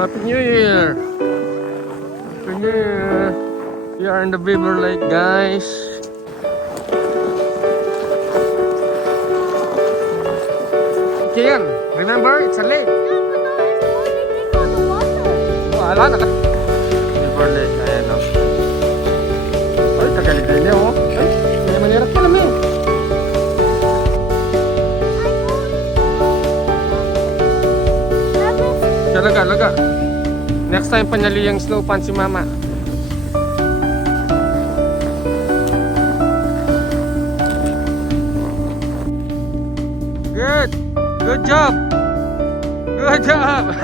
Happy New Year! Happy New Year! We are in the Beaver Lake, guys. Kian, remember? It's a lake. Oh, ala, Beaver Lake, ayan o. Ay, tagaligay niya o. Ay, may manirap ka namin. Laga, laga. Next time panyali yung snow pan si mama. Good. Good job. Good job.